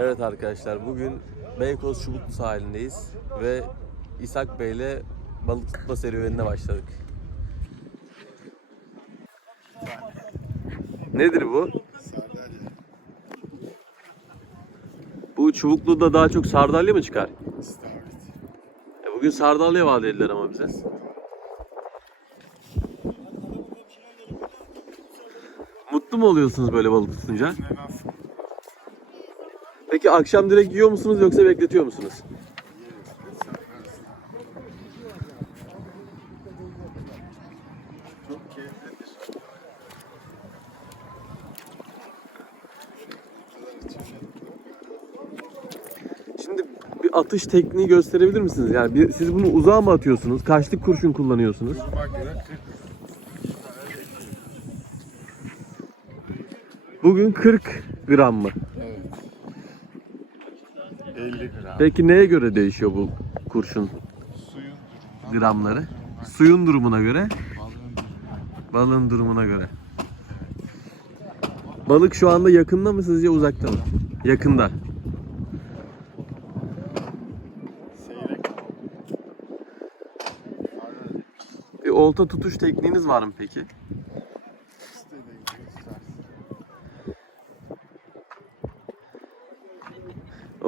Evet arkadaşlar bugün Beykoz Çubuklu sahilindeyiz ve İshak Bey ile balık tutma serüvenine başladık. Nedir bu? Bu çubukluda daha çok sardalya mı çıkar? E bugün sardalya vaat ettiler ama bize. Mutlu mu oluyorsunuz böyle balık tutunca? Peki akşam direkt yiyor musunuz yoksa bekletiyor musunuz? Şimdi bir atış tekniği gösterebilir misiniz? Yani bir, siz bunu uzağa mı atıyorsunuz? Kaçlık kurşun kullanıyorsunuz? Duruma göre 40 Bugün 40 gram mı? Evet. 50 gram. Peki neye göre değişiyor bu kurşun Suyun durumundan gramları? Suyun durumuna göre, balığın durumuna. balığın durumuna göre. Balık şu anda yakında mı sizce uzakta mı? Yakında. Bir olta tutuş tekniğiniz var mı peki?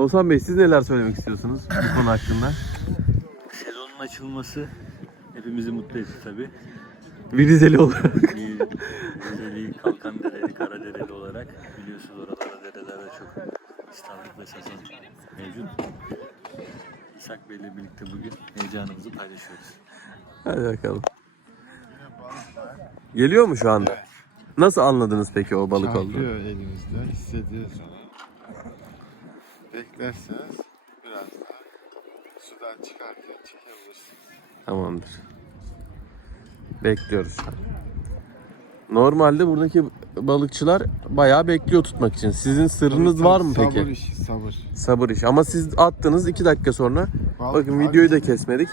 Oğuzhan Bey siz neler söylemek istiyorsunuz bu konu hakkında? Sezonun açılması hepimizi mutlu etti tabi. Bir Rizeli olarak. Bir Rizeli, Kalkandereli, Karadereli olarak biliyorsunuz oralarda derelerde çok istavrit ve sazan mevcut. İshak Bey ile birlikte bugün heyecanımızı paylaşıyoruz. Hadi bakalım. Geliyor mu şu anda? Evet. Nasıl anladınız peki o balık olduğunu? Çarpıyor elimizde. Hissediyoruz. Beklerseniz biraz daha sudan çıkarken çekebilirsiniz. Tamamdır. Bekliyoruz. Normalde buradaki balıkçılar bayağı bekliyor tutmak için. Sizin sırrınız Tabii, var mı sabır peki? işi, sabır. Sabır iş. Ama siz attınız 2 dakika sonra. Balık Bakın videoyu da kesmedik.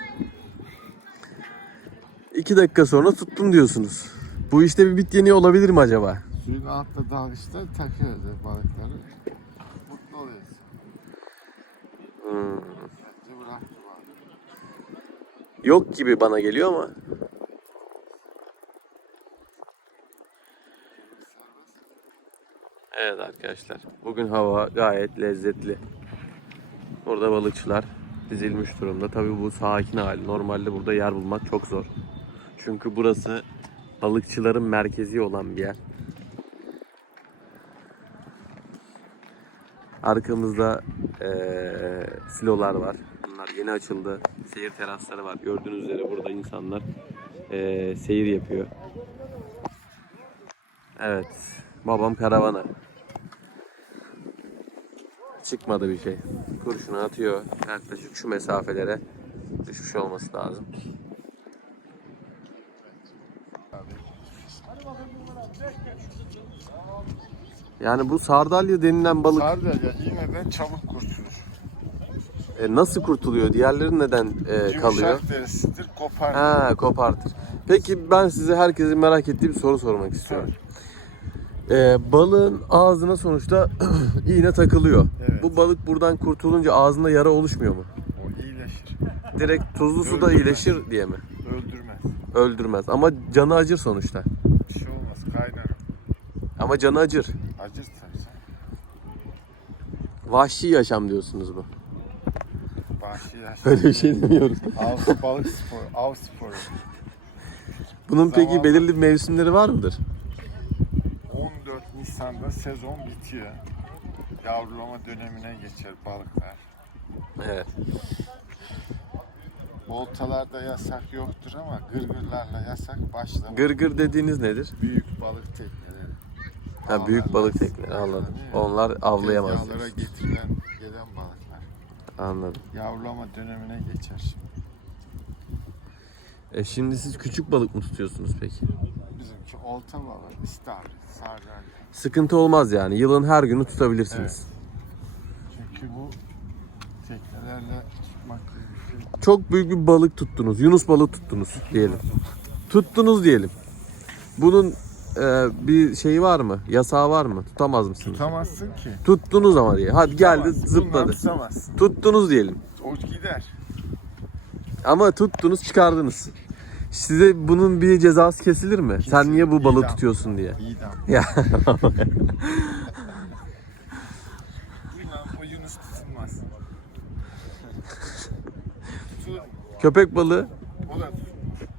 2 dakika sonra tuttum diyorsunuz. Bu işte bir bit yeniği olabilir mi acaba? Suyun altta dalgıçlar takıyoruz balıkları. Hmm. Yok gibi bana geliyor ama. Evet arkadaşlar. Bugün hava gayet lezzetli. Burada balıkçılar dizilmiş durumda. Tabii bu sakin hali. Normalde burada yer bulmak çok zor. Çünkü burası balıkçıların merkezi olan bir yer. Arkamızda eee, silolar var. Bunlar yeni açıldı. Seyir terasları var. Gördüğünüz üzere burada insanlar eee, seyir yapıyor. Evet. Babam karavana. Çıkmadı bir şey. Kurşunu atıyor. Yaklaşık şu mesafelere düşmüş olması lazım. Yani bu sardalya denilen balık Sardalya iğneden çabuk kurtulur. e, nasıl kurtuluyor? Diğerleri neden e, kalıyor? Yumuşak derisidir, kopar. Ha kopartır. Peki ben size herkesin merak ettiği bir soru sormak istiyorum. Ee, balığın ağzına sonuçta iğne takılıyor. Evet. Bu balık buradan kurtulunca ağzında yara oluşmuyor mu? O iyileşir. Direkt tuzlu suda Öldürmez. iyileşir diye mi? Öldürmez. Öldürmez ama canı acır sonuçta. Bir şey olmaz, kaynar. Ama canı acır. Vahşi yaşam diyorsunuz bu. Vahşi yaşam. Öyle bir şey demiyoruz. Av, balık sporu, av sporu. Bunun peki Zamanla- belirli mevsimleri var mıdır? 14 Nisan'da sezon bitiyor. Yavrulama dönemine geçer balıklar. Evet. Oltalarda yasak yoktur ama gırgırlarla yasak başlamış. Gırgır dediğiniz nedir? Büyük balık tekneleri. Ha, büyük balık tekneleri anladım. Onlar avlayamaz. Tezgahlara diyorsun. getirilen gelen balıklar. Anladım. Yavrulama dönemine geçer şimdi. E şimdi siz küçük balık mı tutuyorsunuz peki? Bizimki olta balığı, istavrit, sardalya. Sıkıntı olmaz yani. Yılın her günü tutabilirsiniz. Çünkü bu teknelerle tutmak gibi bir şey. Çok büyük bir balık tuttunuz. Yunus balığı tuttunuz diyelim. Tuttunuz diyelim. Bunun e, bir şeyi var mı? Yasağı var mı? Tutamaz mısınız? Tutamazsın ki. Tuttunuz ama diye. Hadi geldi Tutamazsın. Bundan zıpladı. tutamazsın. Tuttunuz diyelim. O gider. Ama tuttunuz çıkardınız. Size bunun bir cezası kesilir mi? Sen niye bu balığı İdam. tutuyorsun diye. İyi tamam. Ya Bundan o Yunus tutulmaz. Tutulur. köpek balığı. O da tutulmaz.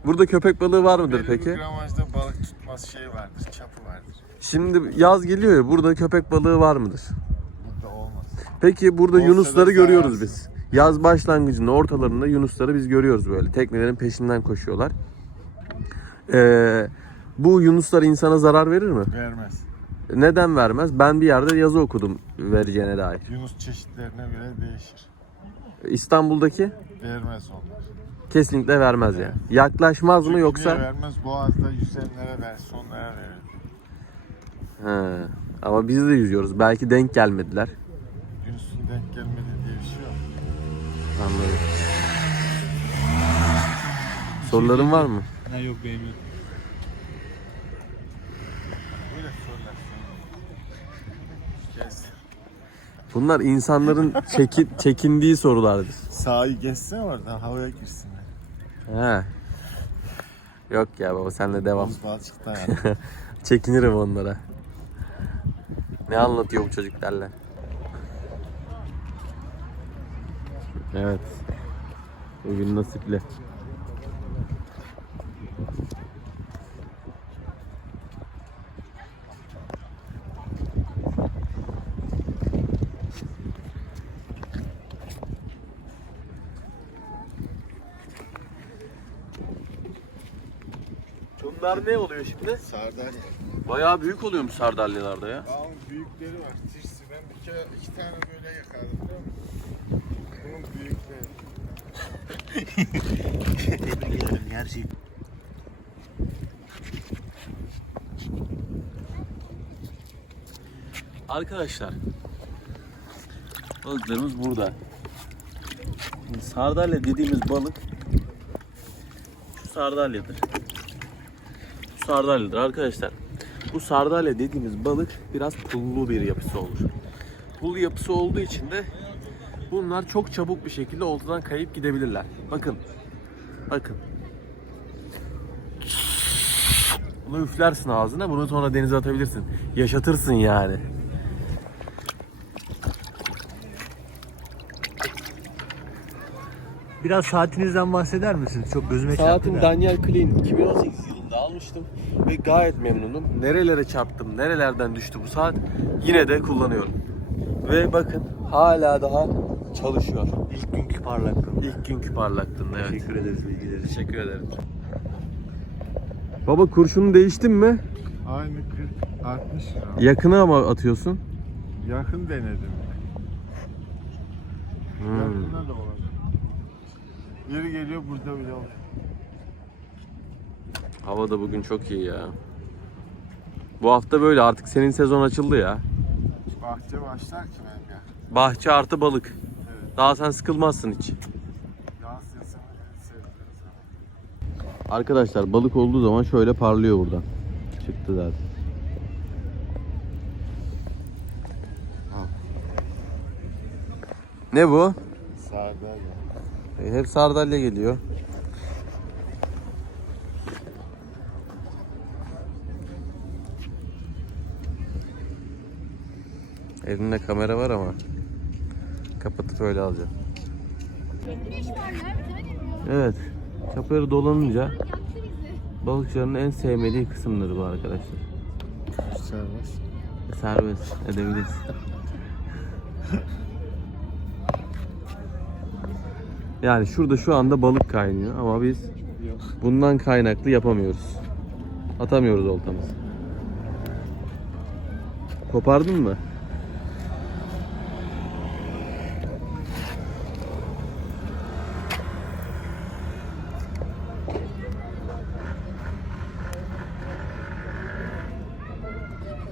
Burada köpek balığı var mıdır Belli bir peki? gramajda Şimdi yaz geliyor ya burada köpek balığı var mıdır? Burada olmaz. Peki burada Olsa da yunusları görüyoruz biz. Yaz başlangıcında ortalarında yunusları biz görüyoruz böyle. Teknelerin peşinden koşuyorlar. Ee, bu yunuslar insana zarar verir mi? Vermez. Neden vermez? Ben bir yerde yazı okudum vereceğine dair. Yunus çeşitlerine göre değişir. İstanbul'daki Vermez onlar. kesinlikle vermez yani. Yaklaşmaz mı Çünkü niye yoksa? vermez? Boğaz'da yüzenlere ver, sonlara verir. He. Ama biz de yüzüyoruz. Belki denk gelmediler. Yunus'un denk gelmedi diye bir şey yok. Anladım. Soruların var mı? Ha yok benim yok. Böyle sorular. Kes. Bunlar insanların çeki- çekindiği sorulardır. Sahayı geçsene orada havaya girsinler. He. Yok ya baba senle devam. Buz balçıkta yani. Çekinirim onlara. Ne anlatıyor bu çocuk derler. Evet. Bugün nasipli. Bunlar ne oluyor şimdi? Sardalya. Bayağı büyük oluyormuş sardalyalarda ya. Büyükleri var. Tirsi ben bir kere iki tane böyle yakaladım? Bunun büyükleri. Tebrik ederim gerçi. Arkadaşlar balıklarımız burada. Şimdi sardalya dediğimiz balık şu sardalyadır. Bu sardalyadır arkadaşlar. Bu sardalya dediğimiz balık biraz pullu bir yapısı olur. Pullu yapısı olduğu için de bunlar çok çabuk bir şekilde oltadan kayıp gidebilirler. Bakın. Bakın. Bunu üflersin ağzına, bunu sonra denize atabilirsin. Yaşatırsın yani. Biraz saatinizden bahseder misiniz? Çok gözüme çarptı Saatim da. Daniel Klein 2018 yılında almıştım ve gayet memnunum. Nerelere çarptım, nerelerden düştü bu saat yine de kullanıyorum. Ve bakın hala daha çalışıyor. İlk günkü parlaklığında. İlk günkü parlaklığında evet. Teşekkür ederiz bilgiler için. Teşekkür ederim. Baba kurşunu değiştin mi? Aynı 40, 60 lira. Yakına ama atıyorsun. Yakın denedim. Hmm. Yakında da olacak. Yeri geliyor burada bile olur. Hava da bugün çok iyi ya. Bu hafta böyle artık senin sezon açıldı ya. Bahçe başlar ki benim ya. Bahçe artı balık. Evet. Daha sen sıkılmazsın hiç. Yaz. Arkadaşlar balık olduğu zaman şöyle parlıyor buradan. Çıktı zaten. Ne bu? Sardalya. E, Hep sardalya geliyor. Elinde kamera var ama kapatıp öyle alacağım. Evet. Çaparı dolanınca balıkçıların en sevmediği kısımları bu arkadaşlar. Serbest. Serbest edebiliriz. Yani şurada şu anda balık kaynıyor ama biz bundan kaynaklı yapamıyoruz. Atamıyoruz oltamızı. Kopardın mı?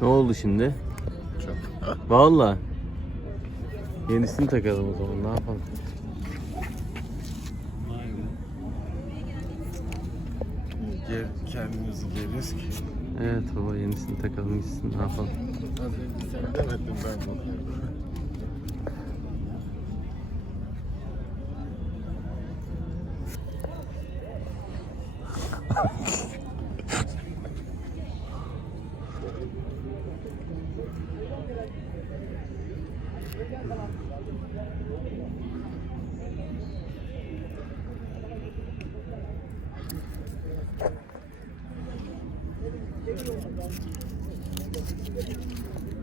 Ne oldu şimdi? Çok. Valla. Yenisini takalım o zaman ne yapalım? Gel, kendimizi geriz ki. Evet baba yenisini takalım gitsin ne yapalım. Az önce sen demedin ben bunu.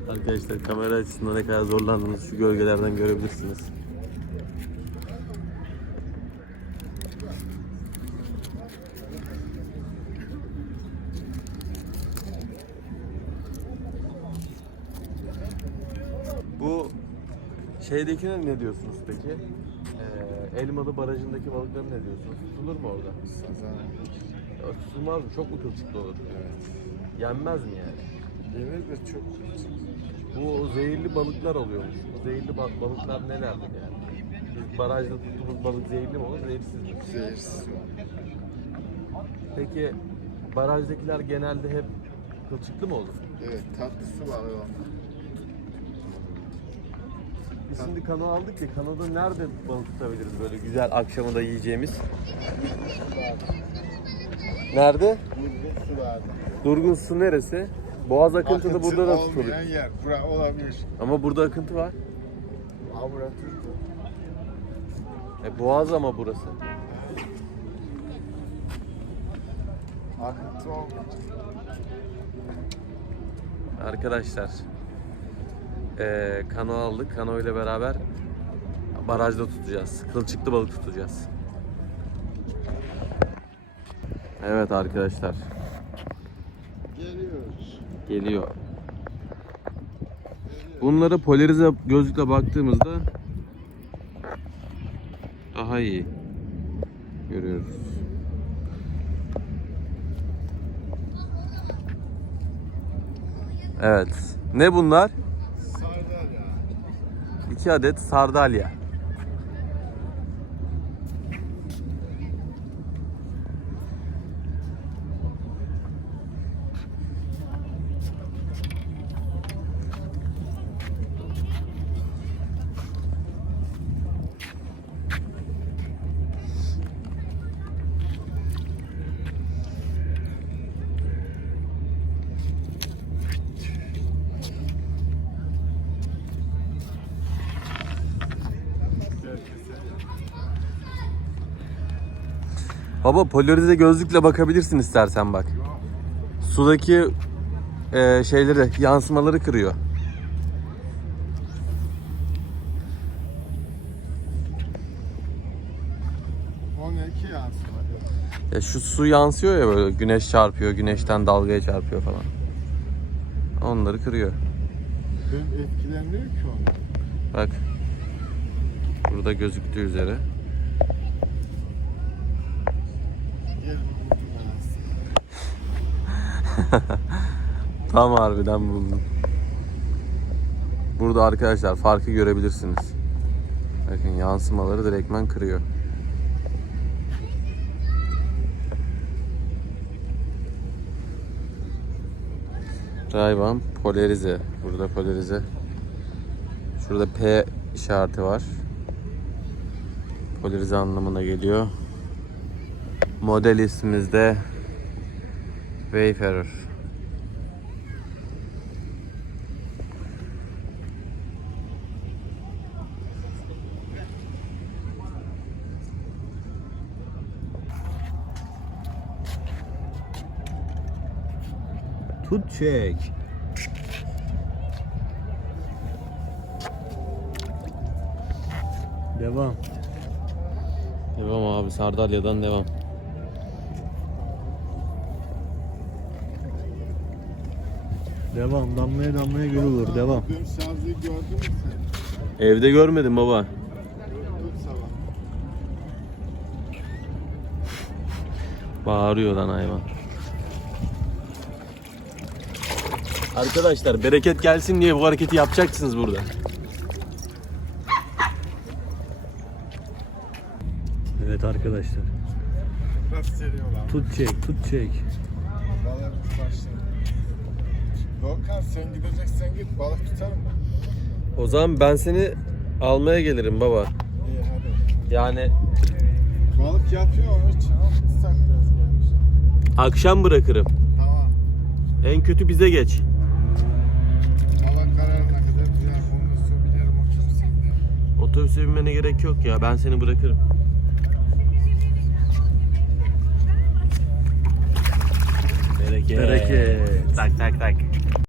Arkadaşlar kamera açısından ne kadar zorlandığınızı şu gölgelerden görebilirsiniz. Bu şeydekine ne diyorsunuz peki? Ee, Elmalı Barajı'ndaki balıkları ne diyorsunuz? Tutulur mu orada? Sazan. Ya, Tutulmaz mı? Çok mu kılçıklı olur? Evet. Yenmez mi yani? Yenir de çok Bu zehirli balıklar oluyormuş. Bu zehirli ba- balıklar nelerdir yani? Biz barajda tuttuğumuz balık zehirli mi olur, zehirsiz mi? zehirsiz olur. Peki barajdakiler genelde hep kılçıklı mı olur? Evet tatlı su var onda. Biz şimdi kano aldık ya, kanoda nerede balık tutabiliriz böyle güzel akşamında yiyeceğimiz? Nerede? Durgun su vardı. Durgun su neresi? Boğaz akıntıda Akıntı burada da tutulur. olmayan yer. Bura olabilir. Ama burada akıntı var. Ha bura tuttu. E, boğaz ama burası. Akıntı olmayacak. Arkadaşlar eee kano aldık. Kano ile beraber barajda tutacağız. Kılçıklı balık tutacağız. Evet arkadaşlar Geliyoruz. geliyor. Bunları polarize gözlükle baktığımızda daha iyi görüyoruz. Evet. Ne bunlar? Sardalya. 2 adet sardalya. Baba polarize gözlükle bakabilirsin istersen bak. Sudaki e, şeyleri, yansımaları kırıyor. Ya şu su yansıyor ya böyle güneş çarpıyor, güneşten dalgaya çarpıyor falan. Onları kırıyor. Ben etkilenmiyor ki onu. Bak. Burada gözüktüğü üzere. Tam harbiden buldum. Burada arkadaşlar farkı görebilirsiniz. Bakın yansımaları direktmen kırıyor. Rayban polarize. Burada polarize. Şurada P işareti var. Polarize anlamına geliyor. Model ismimiz de Wayfarer. Tut çek. Devam. Devam abi Sardalya'dan devam. Devam. Damlaya damlaya göl olur. Devam. Dün sazlığı gördün mü sen? Evde görmedim baba. Sabah. Bağırıyor lan hayvan. Arkadaşlar bereket gelsin diye bu hareketi yapacaksınız burada. Evet arkadaşlar. Nasıl? Tut çek. Tut çek. Balık başladı. Sen gideceksen git balık tutarım ben. O zaman ben seni almaya gelirim baba. İyi hadi. Yani Balık yapıyor onun için ama tutsak biraz gelmiş. akşam bırakırım. Tamam. En kötü bize geç. Otobüse binmene gerek yok ya. Ben seni bırakırım. Bereket. Bereket. Tak tak tak.